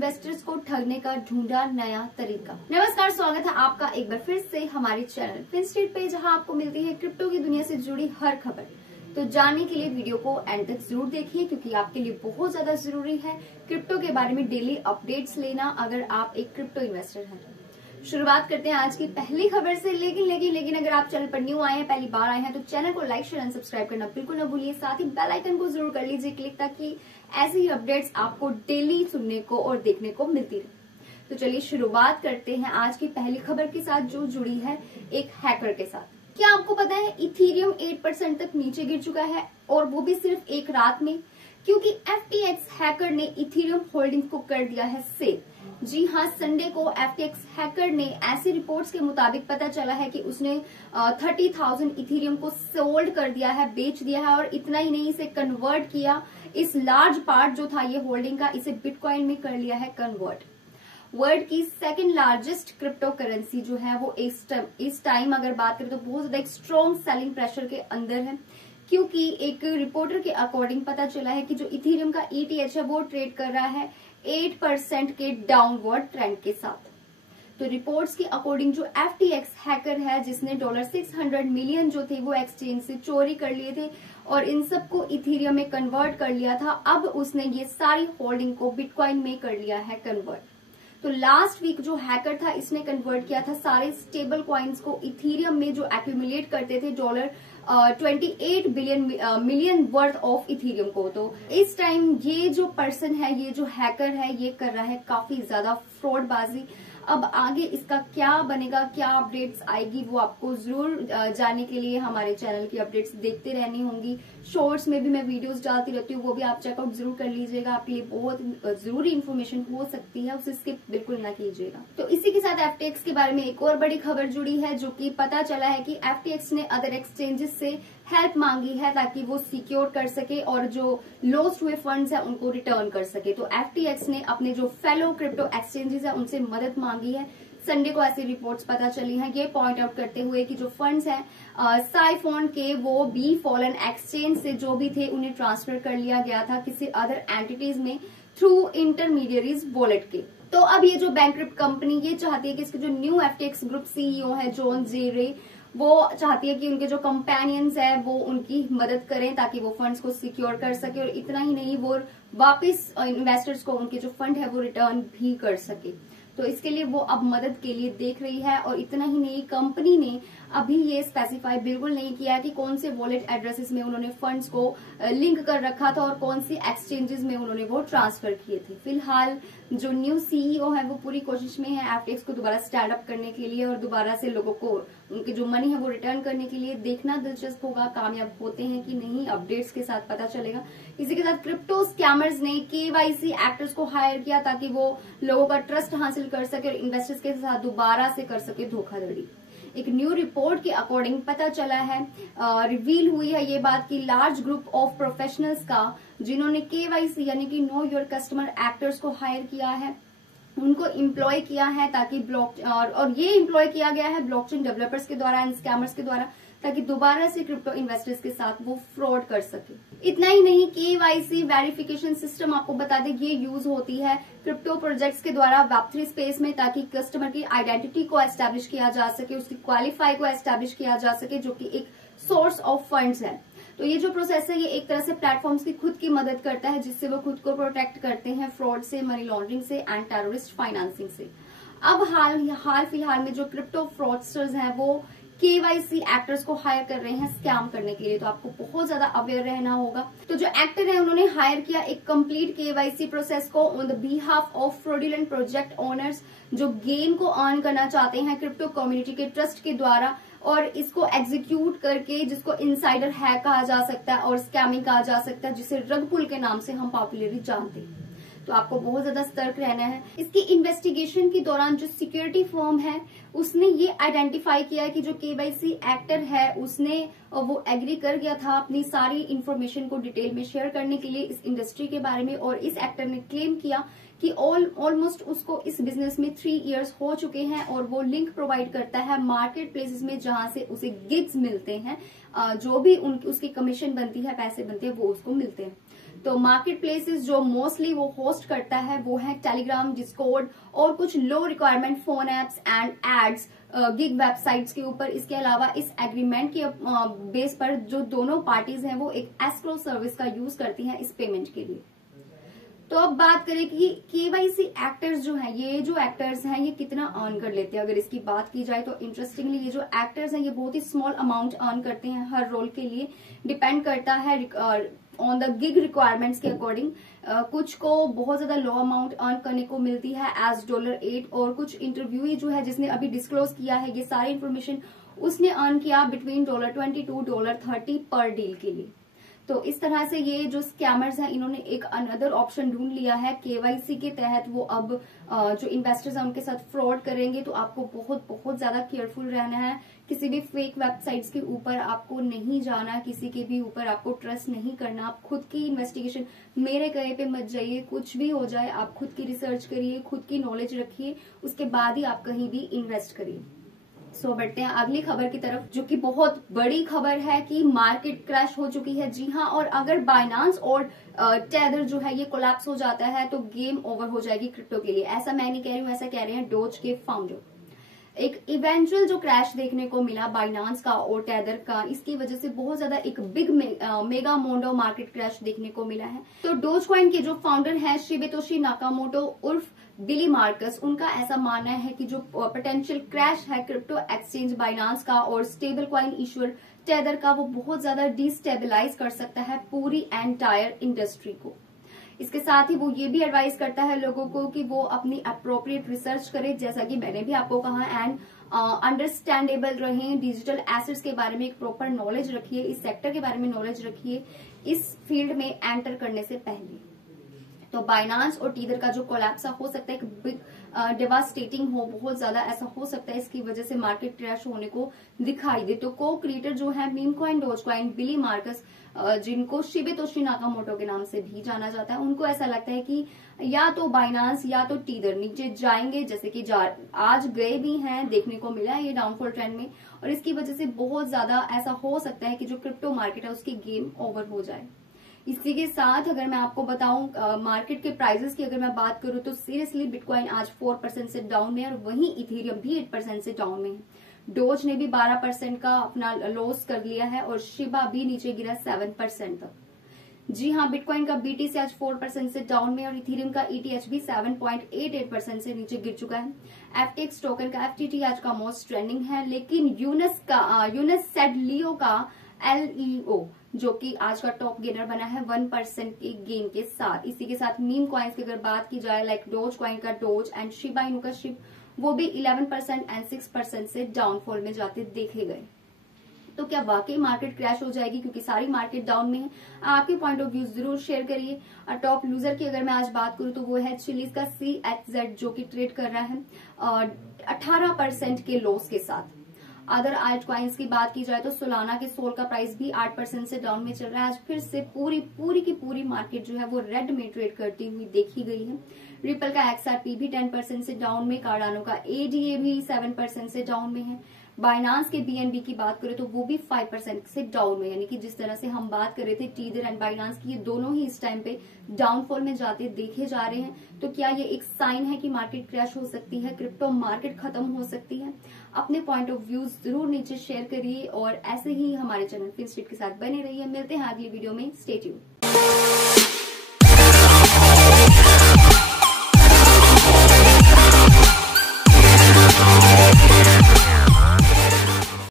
Investors को ठगने का ढूंढा नया तरीका। नमस्कार, स्वागत है आपका एक बार फिर से हमारे चैनल फिनस्ट्रीट पे, जहां आपको मिलती है क्रिप्टो की दुनिया से जुड़ी हर खबर। तो जानने के लिए वीडियो को एंड तक जरूर देखिए, क्योंकि आपके लिए बहुत ज्यादा जरूरी है क्रिप्टो के बारे में डेली अपडेट्स लेना, अगर आप एक क्रिप्टो इन्वेस्टर हैं। शुरुआत करते हैं आज की पहली खबर से। लेकिन अगर आप चैनल पर न्यू आए हैं, पहली बार आए हैं, तो चैनल को लाइक, शेयर एंड सब्सक्राइब करना बिल्कुल न भूलिए। साथ ही बेल आइकन को जरूर कर लीजिए क्लिक, ताकि ऐसी ही अपडेट्स आपको डेली सुनने को और देखने को मिलती रहे। तो चलिए शुरुआत करते हैं आज की पहली खबर के साथ, जो जुड़ी है एक हैकर के साथ। क्या आपको पता है इथेरियम 8% तक नीचे गिर चुका है, और वो भी सिर्फ एक रात में, क्योंकि FTX हैकर ने इथेरियम होल्डिंग्स को कर दिया है सेल। जी हाँ, संडे को FTX हैकर ने ऐसी रिपोर्ट्स के मुताबिक पता चला है कि उसने 30,000 इथेरियम को सोल्ड कर दिया है, बेच दिया है, और इतना ही नहीं, इसे कन्वर्ट किया। इस लार्ज पार्ट जो था ये होल्डिंग का, इसे बिटकॉइन में कर लिया है कन्वर्ट। वर्ल्ड की सेकंड लार्जेस्ट क्रिप्टो करेंसी जो है वो इस टाइम अगर बात करें तो बहुत ज्यादा एक स्ट्रॉन्ग सेलिंग प्रेशर के अंदर है, क्योंकि एक रिपोर्टर के अकॉर्डिंग पता चला है कि जो इथेरियम का ETH है वो ट्रेड कर रहा है 8% के डाउनवर्ड ट्रेंड के साथ। तो रिपोर्ट्स के अकॉर्डिंग जो FTX हैकर है, जिसने $600 मिलियन जो थे वो एक्सचेंज से चोरी कर लिए थे और इन सबको इथेरियम में कन्वर्ट कर लिया था, अब उसने ये सारी होल्डिंग को बिटकॉइन में कर लिया है कन्वर्ट। तो लास्ट वीक जो हैकर था, इसने कन्वर्ट किया था सारे स्टेबल कॉइन्स को इथेरियम में, जो एक्यूमुलेट करते थे $28 मिलियन वर्थ ऑफ इथेरियम को। तो इस टाइम ये जो पर्सन है, ये जो हैकर है, ये कर रहा है काफी ज्यादा फ्रॉडबाजी। अब आगे इसका क्या बनेगा, क्या अपडेट्स आएगी, वो आपको जरूर जानने के लिए हमारे चैनल की अपडेट्स देखते रहनी होंगी। शॉर्ट्स में भी मैं वीडियोस डालती रहती हूँ, वो भी आप चेकआउट जरूर कर लीजिएगा। आपके लिए बहुत जरूरी इन्फॉर्मेशन हो सकती है, उसे स्किप बिल्कुल ना कीजिएगा। तो इसी के साथ FTX के बारे में एक और बड़ी खबर जुड़ी है, जो कि पता चला है कि FTX ने अदर एक्सचेंजेस से हेल्प मांगी है, ताकि वो सिक्योर कर सके और जो लॉस्ट हुए फंड्स है उनको रिटर्न कर सके। तो FTX ने अपने जो फेलो क्रिप्टो एक्सचेंजेस है उनसे मदद मांगी है। संडे को ऐसी रिपोर्ट्स पता चली हैं, ये पॉइंट आउट करते हुए कि जो फंड्स हैं साइफोन के, वो बी फॉलन एक्सचेंज से जो भी थे उन्हें ट्रांसफर कर लिया गया था किसी अदर एंटिटीज में थ्रू इंटरमीडियरीज वॉलेट के। तो अब ये जो बैंकक्रप्ट कंपनी ये चाहती है कि इसके जो न्यू FTX ग्रुप CEO है जॉन जे रे, वो चाहती है कि उनके जो कंपेनियंस है वो उनकी मदद करें, ताकि वो फंड्स को सिक्योर कर सके, और इतना ही नहीं, वो वापस इन्वेस्टर्स को उनके जो फंड है वो रिटर्न भी कर सके। तो इसके लिए वो अब मदद के लिए देख रही है। और इतना ही नहीं, कंपनी ने अभी ये स्पेसिफाई बिल्कुल नहीं किया है कि कौन से वॉलेट एड्रेसेस में उन्होंने फंड्स को लिंक कर रखा था और कौन सी एक्सचेंजेस में उन्होंने वो ट्रांसफर किए थे। फिलहाल जो न्यू CEO है वो पूरी कोशिश में है FTX को दोबारा स्टैंड अप करने के लिए और दोबारा से लोगों को उनके जो मनी है वो रिटर्न करने के लिए। देखना दिलचस्प होगा कामयाब होते हैं कि नहीं, अपडेट्स के साथ पता चलेगा। इसी के साथ क्रिप्टो स्कैमर्स ने KYC एक्टर्स को हायर किया, ताकि वो लोगों का ट्रस्ट हासिल कर सके और इन्वेस्टर्स के साथ दोबारा से कर सके धोखाधड़ी। एक न्यू रिपोर्ट के अकॉर्डिंग पता चला है, रिवील हुई है ये बात कि लार्ज ग्रुप ऑफ प्रोफेशनल्स का, जिन्होंने KYC यानी कि नो योर कस्टमर एक्टर्स को हायर किया है, उनको एम्प्लॉय किया है, ताकि और ये एम्प्लॉय किया गया है ब्लॉकचेन डेवलपर्स के द्वारा एंड स्कैमर्स के द्वारा, ताकि दोबारा से क्रिप्टो इन्वेस्टर्स के साथ वो फ्रॉड कर सके। इतना ही नहीं, KYC वेरिफिकेशन सिस्टम आपको बता दें, ये यूज होती है क्रिप्टो प्रोजेक्ट्स के द्वारा Web3 स्पेस में, ताकि कस्टमर की आइडेंटिटी को एस्टैब्लिश किया जा सके, उसकी क्वालिफाई को एस्टैब्लिश किया जा सके, जो कि एक सोर्स ऑफ फंड्स है। तो ये जो प्रोसेस है, ये एक तरह से प्लेटफॉर्म्स की खुद की मदद करता है, जिससे वो खुद को प्रोटेक्ट करते हैं फ्रॉड से, मनी लॉन्ड्रिंग से एंड टेररिस्ट फाइनेंसिंग से। अब हाल फिलहाल में जो क्रिप्टो फ्रॉडस्टर्स हैं वो KYC एक्टर्स को हायर कर रहे हैं स्कैम करने के लिए, तो आपको बहुत ज्यादा अवेयर रहना होगा। तो जो एक्टर है उन्होंने हायर किया एक कंप्लीट KYC प्रोसेस को on the behalf of fraudulent project owners, जो गेन को अर्न करना चाहते हैं क्रिप्टो कम्युनिटी के ट्रस्ट के द्वारा, और इसको एग्जीक्यूट करके, जिसको इनसाइडर हैक कहा जा सकता है और स्कैमिंग कहा जा सकता है, जिसे रग पुल के नाम से हम पॉपुलरली जानते हैं। तो आपको बहुत ज्यादा सतर्क रहना है। इसकी इन्वेस्टिगेशन के दौरान जो सिक्योरिटी फर्म है उसने ये आइडेंटिफाई किया है कि जो KYC एक्टर है उसने वो एग्री कर गया था अपनी सारी इन्फॉर्मेशन को डिटेल में शेयर करने के लिए इस इंडस्ट्री के बारे में, और इस एक्टर ने क्लेम किया कि ऑलमोस्ट उसको इस बिजनेस में 3 इयर्स हो चुके हैं और वो लिंक प्रोवाइड करता है मार्केट प्लेसेस में जहां से उसे गिग्स मिलते हैं, जो भी उसकी कमीशन बनती है, पैसे बनते हैं, वो उसको मिलते हैं। तो मार्केट प्लेसेस जो मोस्टली वो होस्ट करता है वो है टेलीग्राम, डिस्कॉर्ड और कुछ low requirement phone apps and ads gig websites के ऊपर। इसके अलावा इस एग्रीमेंट के बेस पर जो दोनों पार्टीज हैं वो एक एस्क्रो सर्विस का यूज करती हैं इस पेमेंट के लिए। तो अब बात करें कि केवाईसी एक्टर्स जो हैं, ये जो एक्टर्स हैं ये कितना अर्न कर लेते हैं। अगर इसकी बात की जाए तो इंटरेस्टिंगली ये जो एक्टर्स हैं ये बहुत ही स्मॉल अमाउंट अर्न करते हैं हर रोल के लिए। डिपेंड करता है ऑन द गिग रिक्वायरमेंट्स के अकॉर्डिंग। कुछ को बहुत ज्यादा लो अमाउंट अर्न करने को मिलती है एज $8 और कुछ इंटरव्यूई जो है जिसने अभी डिस्क्लोज किया है ये सारी इन्फॉर्मेशन, उसने अर्न किया बिटवीन $20 to $30 पर डील के लिए। तो इस तरह से ये जो स्कैमर्स हैं इन्होंने एक अनदर ऑप्शन ढूंढ लिया है। केवाईसी के तहत वो अब जो इन्वेस्टर्स हैं उनके साथ फ्रॉड करेंगे। तो आपको बहुत बहुत ज्यादा केयरफुल रहना है। किसी भी फेक वेबसाइट्स के ऊपर आपको नहीं जाना, किसी के भी ऊपर आपको ट्रस्ट नहीं करना। आप खुद की इन्वेस्टिगेशन, मेरे कहे पे मत जाइए, कुछ भी हो जाए आप खुद की रिसर्च करिए, खुद की नॉलेज रखिए, उसके बाद ही आप कहीं भी इन्वेस्ट करिए। सो बढ़ते हैं अगली खबर की तरफ, जो कि बहुत बड़ी खबर है कि मार्केट क्रैश हो चुकी है। जी हाँ, और अगर बाइनांस और टेदर जो है ये कोलैप्स हो जाता है तो गेम ओवर हो जाएगी क्रिप्टो के लिए। ऐसा मैं नहीं कह रही हूँ, ऐसा कह रहे हैं डोज के फाउंडर। एक इवेंचुअल जो क्रैश देखने को मिला बाइनांस का और टेदर का, इसकी वजह से बहुत ज्यादा एक big mega Mondo market crash देखने को मिला है। तो डोज कॉइन के जो फाउंडर हैं शिबेतोशी नाकामोटो उर्फ बिली मार्कस, उनका ऐसा मानना है कि जो पोटेंशियल क्रैश है क्रिप्टो एक्सचेंज बाइनांस का और स्टेबल कॉइन इश्यूर टेदर का, वो बहुत ज्यादा डिस्टेबलाइज कर सकता है पूरी एंटायर इंडस्ट्री को। इसके साथ ही वो ये भी एडवाइस करता है लोगों को कि वो अपनी अप्रोप्रिएट रिसर्च करें, जैसा कि मैंने भी आपको कहा, एंड अंडरस्टैंडेबल रहें। डिजिटल एसेट्स के बारे में एक प्रॉपर नॉलेज रखिए, इस सेक्टर के बारे में नॉलेज रखिए इस फील्ड में एंटर करने से पहले। तो बाइनांस और टीदर का जो कोलैप्स हो सकता है एक बिग डेवास्टेटिंग हो, बहुत ज्यादा ऐसा हो सकता है, इसकी वजह से मार्केट क्रैश होने को दिखाई दे। तो को क्रिएटर जो है मीम कॉइन, डोज कॉइन, बिली मार्कस, जिनको शिबेतोशी नाकामोटो के नाम से भी जाना जाता है, उनको ऐसा लगता है कि या तो बाइनांस या तो टीदर नीचे जाएंगे, जैसे कि आज गए भी हैं, देखने को मिला है ये डाउनफॉल ट्रेंड में। और इसकी वजह से बहुत ज्यादा ऐसा हो सकता है कि जो क्रिप्टो मार्केट है उसकी गेम ओवर हो जाए। इसी के साथ अगर मैं आपको बताऊं मार्केट के प्राइसेस की अगर मैं बात करूं तो सीरियसली बिटकॉइन आज 4% से डाउन में है और वहीं इथेरियम भी 8% से डाउन में है। डोज ने भी 12% का अपना लॉस कर लिया है और शिबा भी नीचे गिरा 7% तक। जी हाँ, बिटकॉइन का बीटीसी आज 4% से डाउन में और इथेरियम का ईटीएच भी 7.88% से नीचे गिर चुका है। एफटीएक्स टोकन का एफटीटी आज का मोस्ट ट्रेंडिंग है, लेकिन यूनस सेड लियो का LEO जो कि आज का टॉप गेनर बना है 1% के गेन के साथ। इसी के साथ मीम कॉइन्स की अगर बात की जाए लाइक डोज कॉइन का डोज एंड शिबा इनू का शिब, वो भी 11% एंड 6% से डाउनफॉल में जाते देखे गए। तो क्या वाकई मार्केट क्रैश हो जाएगी, क्योंकि सारी मार्केट डाउन में है? आपके पॉइंट ऑफ व्यू जरूर शेयर करिए। और टॉप लूजर की अगर मैं आज बात करूं तो वो है चिलीज का CHZ जो कि ट्रेड कर रहा है 18% के लॉस के साथ। अदर आल्ट कॉइन्स की बात की जाए तो सोलाना के सोल का प्राइस भी 8% से डाउन में चल रहा है। आज फिर से पूरी की पूरी मार्केट जो है वो रेड में ट्रेड करती हुई देखी गई है। रिपल का XRP भी 10% से डाउन में, कार्डानो का ADA भी 7% से डाउन में है। बाइनांस के BNB की बात करें तो वो भी 5% से डाउन में, यानी कि जिस तरह से हम बात कर रहे थे टीदर एंड बाइनांस की, ये दोनों ही इस टाइम पे डाउनफॉल में जाते देखे जा रहे हैं। तो क्या ये एक साइन है कि मार्केट क्रैश हो सकती है, क्रिप्टो मार्केट खत्म हो सकती है? अपने पॉइंट ऑफ व्यूज जरूर नीचे शेयर करिए और ऐसे ही हमारे चैनल फिनस्ट्रीट के साथ बने रहिए। मिलते हैं अगली वीडियो में, स्टे ट्यून्ड।